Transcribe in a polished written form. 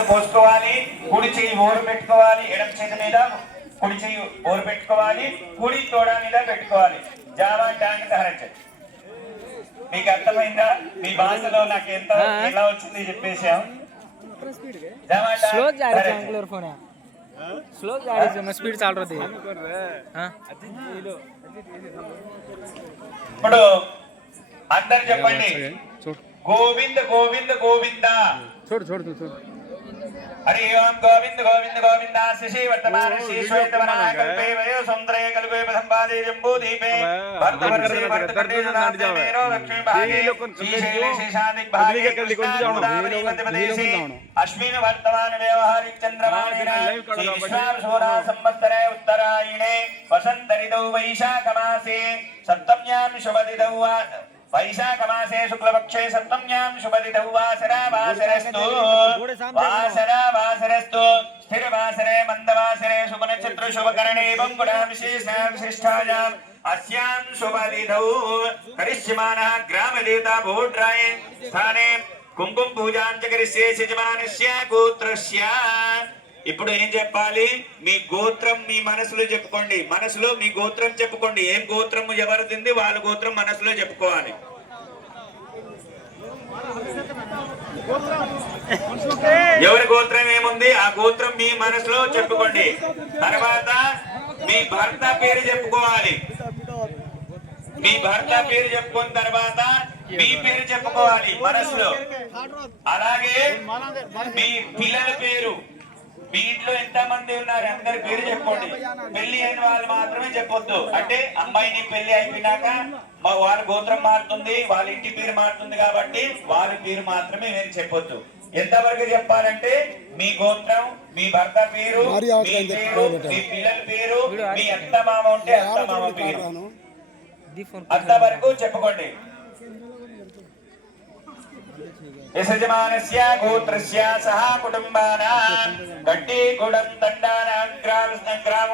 పోసుకోవాలి, కుడి చెయ్యి ఓరు పెట్టుకోవాలి, ఎడమ చేతి మీద కుడి చెయ్యి ఓరు పెట్టుకోవాలి, కుడి తోడ మీద పెట్టుకోవాలి. జావా ట్యాంక్ ధరించండి. మీకు అర్థమైందా? మీ భాషలో నాకు ఎంత ఎలా వచ్చింది చెప్పేసాం. ఇప్పుడు అందరు చెప్పండి, గోవింద గోవింద గోవింద. చూడు చూడు చూడు. హరి ఓం గోవింద గోవింద గోవింద. శశి వర్తమాన శ్రీశ్వేతవనాకల్పే వయో సుందరే కల్పే సంపాదే జంబూ దీపే వర్తవర్షే వర్తకర్ణేజనాదేవేరో లక్ష్మీ భాగే శ్రీశైలే శేషాదిక్ భాగే కృష్ణాముదావని మధ్యమదేశే అశ్విన వర్తమాన వ్యవహారిక్ చంద్రమానేన శ్రీ విశ్వావసురా సంవత్సరే ఉత్తరాయణే వసంత ఋతౌ వైశాఖమాసే సప్తమ్యాం శుభదిదౌ వైశాఖమాసే శుక్లపక్షే సప్తమ్యాం శుభదిదౌ వాసరా వాసరస్తు వాసరా వాసరస్తు స్థిరవాసరే మందవాసరే శుభనక్షత్ర శుభకరణే బంగుడా విశేష విశిష్టాయాం అస్యాం శుభదిదౌ కరిష్యమానః గ్రామదేవతా బోడ్రాయ స్థానే కుంకుమ పూజాం చ కరిష్యే యజమానస్య గోత్రస్య. ఇప్పుడు ఏం చెప్పాలి? మీ గోత్రం మీ మనసులో చెప్పుకోండి. మనసులో మీ గోత్రం చెప్పుకోండి. ఏం గోత్రం ఎవరిది వాళ్ళ గోత్రం మనసులో చెప్పుకోవాలి. ఎవరి గోత్రం ఏముంది ఆ గోత్రం మీ మనసులో చెప్పుకోండి. తర్వాత మీ భర్త పేరు చెప్పుకోవాలి. మీ భర్త పేరు చెప్పుకున్న తర్వాత మీ పేరు చెప్పుకోవాలి మనసులో. అలాగే మీ పిల్లల పేరు, మీ ఇంట్లో ఎంత మంది ఉన్నారు అందరి పేరు చెప్పుకోండి. పెళ్లి అయిన వాళ్ళు మాత్రమే చెప్పొద్దు. అంటే అమ్మాయిని పెళ్లి అయిపోయినాక వాళ్ళ గోత్రం మారుతుంది, వాళ్ళ ఇంటి పేరు మారుతుంది కాబట్టి వాళ్ళ పేరు మాత్రమే నేను చెప్పొద్దు. ఎంతవరకు చెప్పాలంటే మీ గోత్రం, మీ భర్త పేరు, మీ పేరు, మీ పిల్లల పేరు, మీ అత్త మామ ఉంటే అత్త మామ పేరు అంతవరకు చెప్పుకోండి. యజమానస్య గోత్రస్య సహ కుటుంబానాం గడ్డి గుడం దండానాం గ్రామ